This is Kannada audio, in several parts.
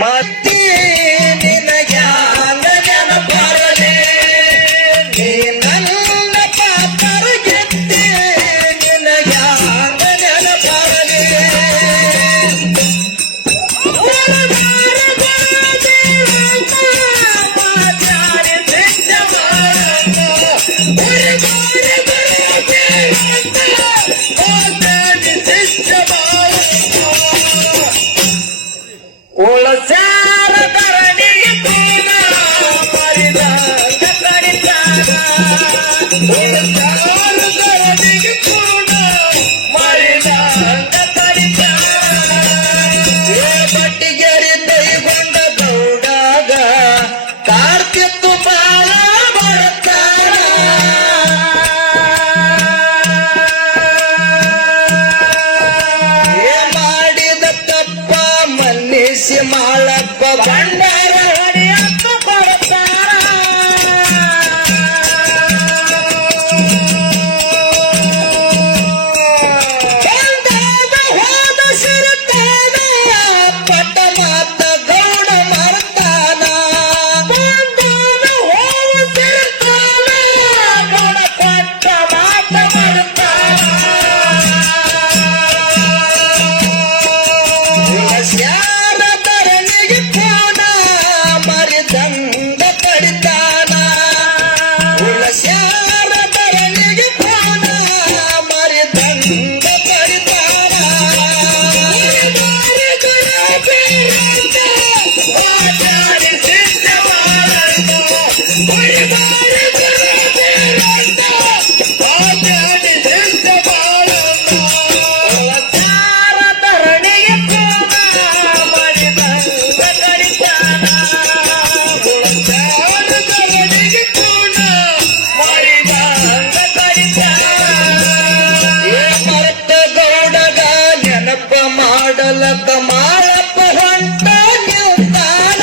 ಮತ್ತೆ ನಿನಗ್ಯಾನ ನೆನಪರಲೆ ನೀ ನನ್ನ ಪಾಪರ ಗೆದ್ದೆ ನಿನಗ್ಯಾನ ನೆನಪರಲೆ ಉಳಸಾರ ಧರಣಿಗೆ ಕೂಡ ಮರಿದಂಗ ಕಡಿತಾನ ಉಳಸಾರ ಧರಣಿಗೆ ಕೂಡ ಮರಿದಂಗ ಕಡಿತಾನ ಬಟ್ಟಿಗೆರಿ ಕೈಗೊಂಡ ಗೌಡಾಗ ಕಾರ್ತಿತ್ತು ಬಾಳ ಬರುತ್ತಾನ ಮಾಡಿದ ತಪ್ಪ ಮನ್ನಿಸಿ ಮಾಳಪ್ಪ ಬಂಡಾರ ಹೊಡೆಯಪ್ಪ ಕೊಡ್ತಾರ ಬಂದಾಗ ಹೋದ ಸಿರುತ್ತಾನ ಪಟ್ಟ ಮಾತ ಗೌಡ ಮರ್ತಾನ ಬಂದಾಗ ಹೋದ ಸಿರುತ್ತಾನ ಗೌಡ ಪಟ್ಟ ಮಾತ ಮರ್ತಾನ ಯಾರ ಧರಣಿಗೆ ಕೋಣ ಮರಿದಂಗ ಕಡಿತಾನ ಉಳಸ್ಯಾರ ಧರಣಿಗೆ ಕೋಣ ಮರಿದಂಗ ಕಡಿತಾನ ಮಾಡಲಕ ಮಾಳಪ್ಪ ಹೊಂಟ ನಿಂತಾನ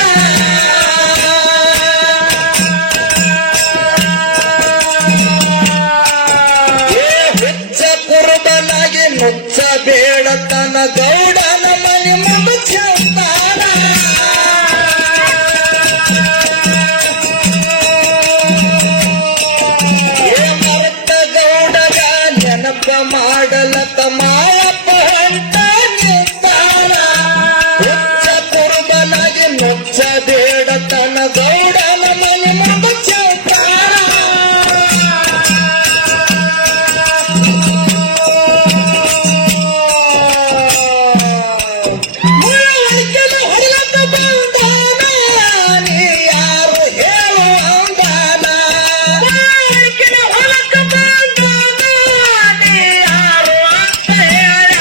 ಹುಚ್ಚ ಕುರುಬನಾಗಿ ಮುಚ್ಚ ಬೇಡತನ ಗೌಡನ ಮನೆ ಮುಚ್ಚಾನ ಮರತ ಗೌಡಗ ನೆನಪ ಮಾಡಲಕ ಮಾಳಪ್ಪ ಹೊಂಟ ಮುಚ್ಚ ಬೇಡತನ ಗೌಡನ ಮನೆ ಮುಚ್ಚಾನ ಹೊರಲಕ್ಕ ಬಂದಾನ ನೀ ಯಾರು ಹೇಳು ಅಂದಾನ ಹೊಲಕ್ಕ ಬಂದಾನ ನೀ ಯಾರು ಅಂತ ಹೇಳ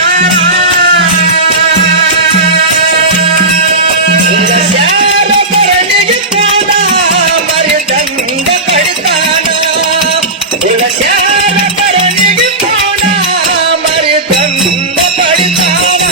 ಉಳಸ್ಯಾರ ಧರಣಿಗೆ ಕೋಣ ಮರಿದಂಗ ಕಡಿತಾನ ಉಳಸ್ಯಾರ ಧರಣಿಗೆ ಕೋಣ ಮರಿದಂಗ ಕಡಿತಾನ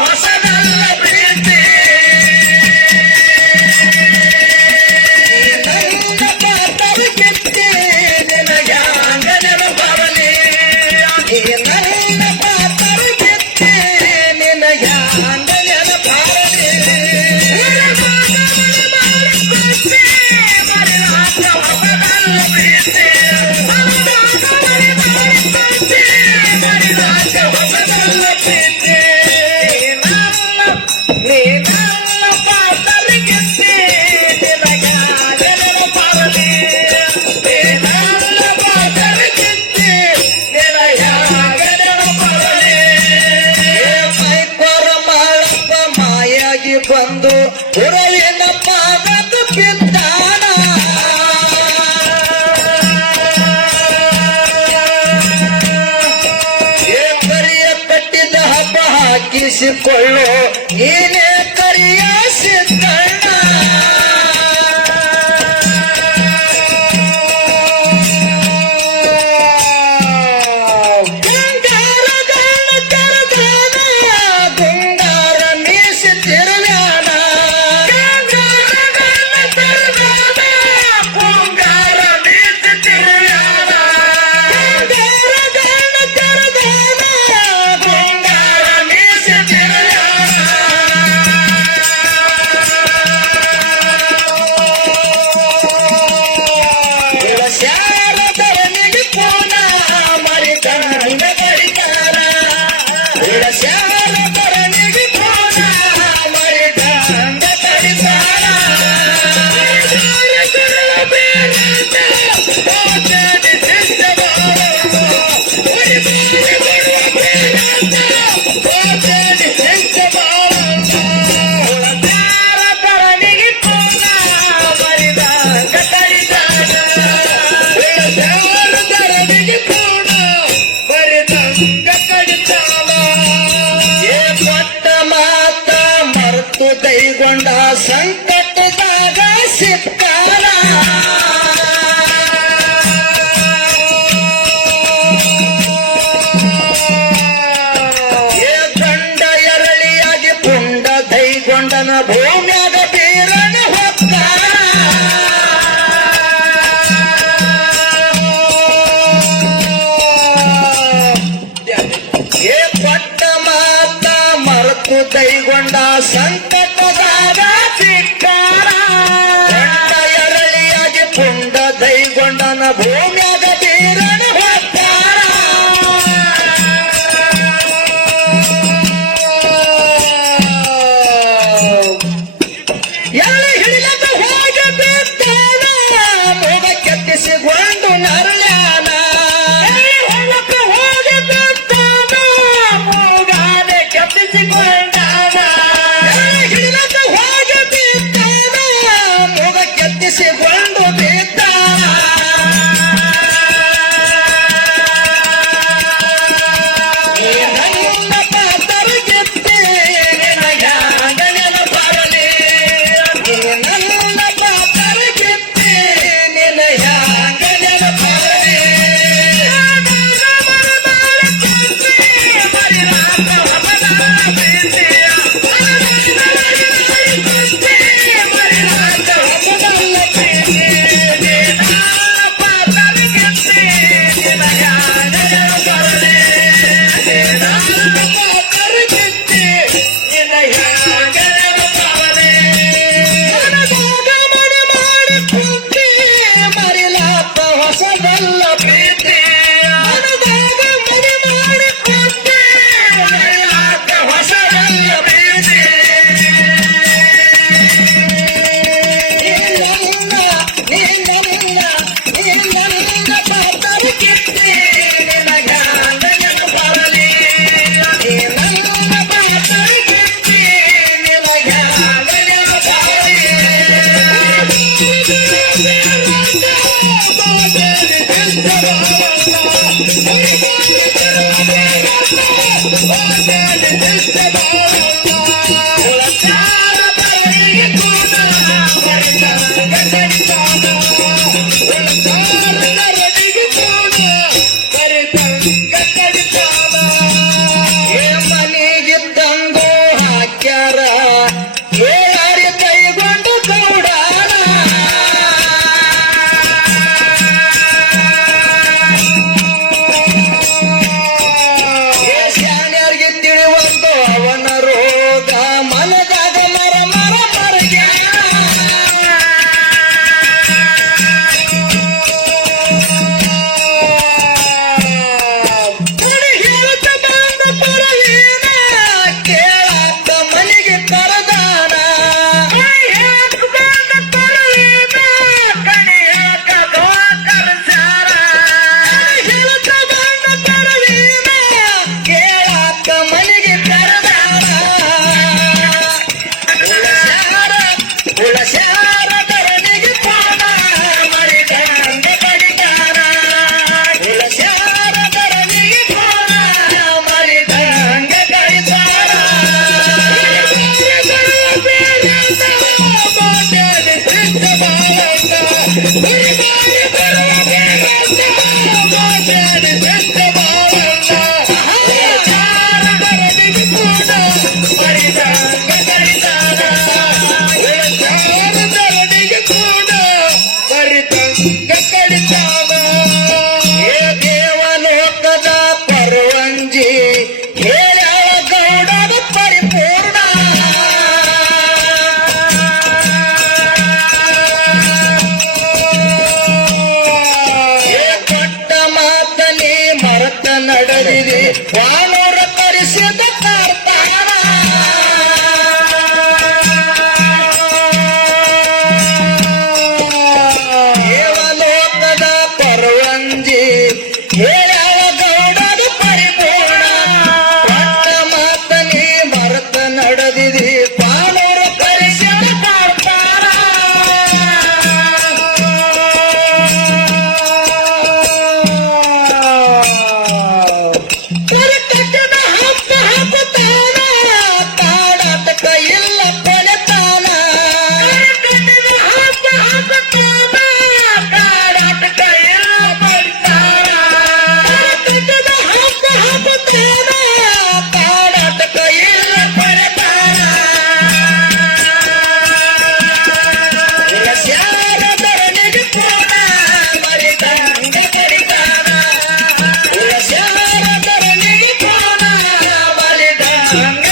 ಹೊಸದಲ್ಲ ಕೆಡಿಸಿಕೊಳ್ಳೋ ನೀನೇ ಕರಿಯ ಸಿದ್ದಣ್ಣ ಕೈಗೊಂಡ ಸಂಕಟದಾಗ ಸಿಕ್ಕಾರ ಗಂಡ ಎರಳಿಯಾಗಿ ಪುಂಡ ಕೈಗೊಂಡನ ಭೂಮ್ಯಾಗ ಬೀರನ ಹೊಕ್ಕಾರ ಪಟ್ಟ ಮಾತ ಮರೆತು ಕೈಗೊಂಡ ಸಂಕಟದಾಗ ಸಿಕ್ಕಾರ ಗಂಡ ಎರಳಿಯಾಗಿ ಪುಂಡ ಕೈಗೊಂಡನ ಭೂಮ್ಯಾಗ ಬೀರನ ಹೊಕ್ಕಾರ ಎಲ್ಲಿ ಹಿಡಿಲಕ ಹೋಗಿ ಬಿದ್ದಾನ ಮೂಗ ಕೆತ್ತಿಸಿಕೊಂಡು ನರಳ್ಯಾನ ಹೋಗಿ ಬಿದ್ದಾನ ಮೂಗಾನೆ ಕೆತ್ತಿಸಿಕೊಂಡಾನ ಎಲ್ಲಿ ಹಿಡಿಲಕ ಹೋಗಿ ಬಿದ್ದಾನ ಮೂಗ ಕೆತ್ತಿಸಿಕೊಂಡು ಬಿದ್ದಾನ ನನ್ನ ಪಾತ್ರ ಗೆದ್ದೆ ನಿನಗ್ಯಾಂಗ ನೆನಪರಲಿ ನನ್ನ ಪಾತ್ರ ಗೆದ್ದೆ ನಿನಗ್ಯಾಂಗ ನೆನಪರಲಿ ಹೊಸದಲ್ಲ ಪ್ರೀತಿ ಮನದಾಗ ಮನೆ ಮಾಡಿಕೊಂಡೆ ಮರೆಯಾಕ ಹೊಸದಲ್ಲ ಪ್ರೀತಿ ನಿನ್ನ ಪಾತ್ರ ಕಿತ್ತಿ ನಿನಗ್ಯಾಂಗ ನೆನಪರಲಿ ನನ್ನ ಪಾತ್ರ ಕಿತ್ತಿ ನಿನಗ್ಯಾಂಗ ನೆನಪರಲಿ ಮನೆಗಿದ್ದಂಗೋ ಹಾಕ್ಯಾರ ಯಾರಿ ಕೈಗೊಂಡು ಗೌಡಾರ ಶಾನ್ಯಾರ್ಗೆ ತಿಳಿವೊಂದು ಅವನ ರೋಗ ಮನದಾಗ ಮರ ಮರ ಮರಗ್ಯಾರ ನಡೆದಿದೆ ವಾನೂರ ಪರಿಷದ ಕಾರ್ತಾನ ದೇವಲೋಕದ ಪರವಂಜಿ ಹೇಳವ ಗೌಡದ ಪರಿಪೂರ್ಣ ಪಟ್ಟ ಮಾತನಿ ಮರತ ನಡೆದಿದೆ ವಾನೂರ ಪರಿಷದ ಕಾರ್ತಾನ ಕರಿಕಟ್ಟದ ಹಬ್ಬ ಹಬ್ಬತಾನ ತಾಡಾಟಕ ಇಲ್ಲ ಕೊನೆತಾನ ಕರಿಕಟ್ಟದ ಹಬ್ಬ ಹಬ್ಬತಾನ ತಾಡಾಟಕ ಇಲ್ಲ ಕೊನೆತಾನ ಕರಿಕಟ್ಟದ ಹಬ್ಬ ಹಬ್ಬತಾನ ತಾಡಾಟಕ ಇಲ್ಲ ಕೊನೆತಾನ ಶಾರದರನಿಗೆ ಪೂರ್ಣ ಮರಿದಂಗ ಬಡಿತಾನ ಶಾರದರನಿಗೆ ಪೂರ್ಣ ಮರಿದಂಗ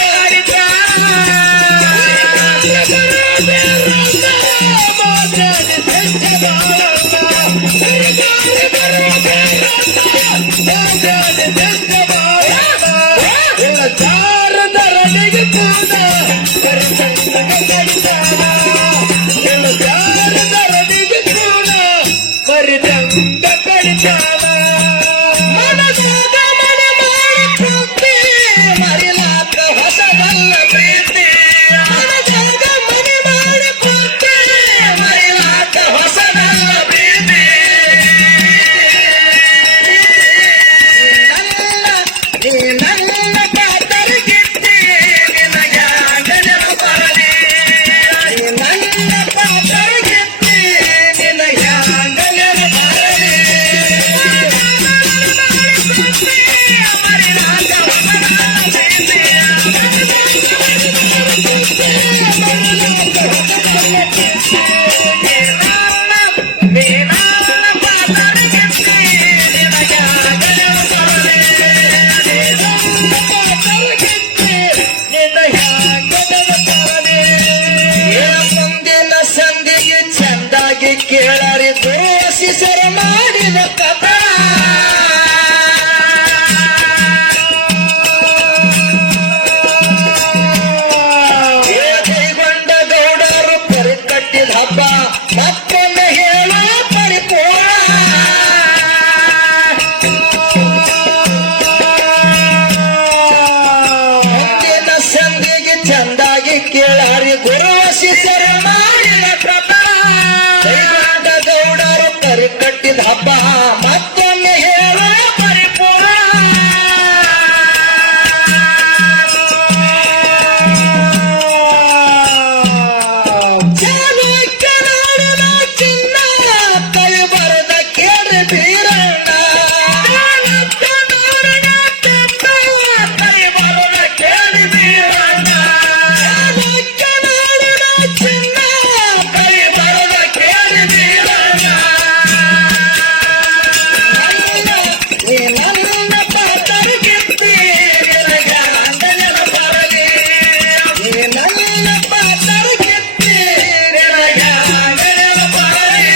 ಶಾರದರನಿಗೆ ಪೂರ್ಣ ಶಾರದರನಿಗೆ ಪೂರ್ಣ ಮರಿದಂಗ ಕಡಿತಾನ ಮನದಾಗ ಮನ ಮಾಡಿ ಪ್ರೀತಿ ಮರಿಲಾಕ ಹೊಸದಲ್ಲ ಪ್ರೀತಿ ಮನದಾಗ ಮನ ಮಾಡಿ ಪ್ರೀತಿ ಮರಿಲಾಕ ಹೊಸದಲ್ಲ ಪ್ರೀತಿ ನೀ ನನ್ನ ಕಾತರಿಗಿತ್ತಿ ನಿನಗೆ ನೆನಪು ಬರಲಿ ನೀ ನನ್ನ ಕಾತರಿಗಿತ್ತಿ ನಿನಗೆ ನೆನಪು ಬರಲಿ ಮುಂದಿನ ಸಂದಿಗೆ ಚಂದಾಗಿ ಕೇಳರಿ ದೋಷಿಸರ ಮಾಡಿದ ಕಥಾ ಕೈಗೊಂಡ ಗೌಡರು ಪರಿಕಟ್ಟಿದ ಹಬ್ಬ ಮತ್ತೊಮ್ಮೆ ಹೇಳ ಪರಿಪೂರ್ಣ ಮುಂದಿನ ಸಂದಿಗೆ ಚಂದಾಗಿ ಕೇಳಾರಿ ಗುರು ಶಿಷ್ಯರ ಮಾಡಿದ ಪ್ರಭಾ ಕೈಗೊಂಡ ಗೌಡರು ಪರಿಕಟ್ಟಿದ ಹಬ್ಬ ಮತ್ತೊಮ್ಮೆ ಹೇಳ ಪರಿಪೂರ್ಣ ಚಾಲುಕ್ಯ ನಾಡಿನ ಚಿನ್ನ ಕೈ ಬರದ ಕೇಳಿ ಬೀರಣ್ಣ ಚಾಲುಕ್ಯ ನಾಡಿನ ಚಿನ್ನ ಕೈ ಬರದ ಕೇಳಿ ಬೀರಣ್ಣ ಚಾಲುಕ್ಯ ನಾಡಿನ ಚಿನ್ನ ಕೈ ಬರದ ಕೇಳಿ ಬೀರಣ್ಣ ನೀ ನನ್ನ ಪಾತರಿಗಿತ್ತಿ ನಿನಗ ನೆನಪು ಬರಲಿ ನೀ ನನ್ನ ಪಾತರಿಗಿತ್ತಿ ನಿನಗ ನೆನಪು ಬರಲಿ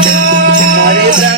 हरिद्र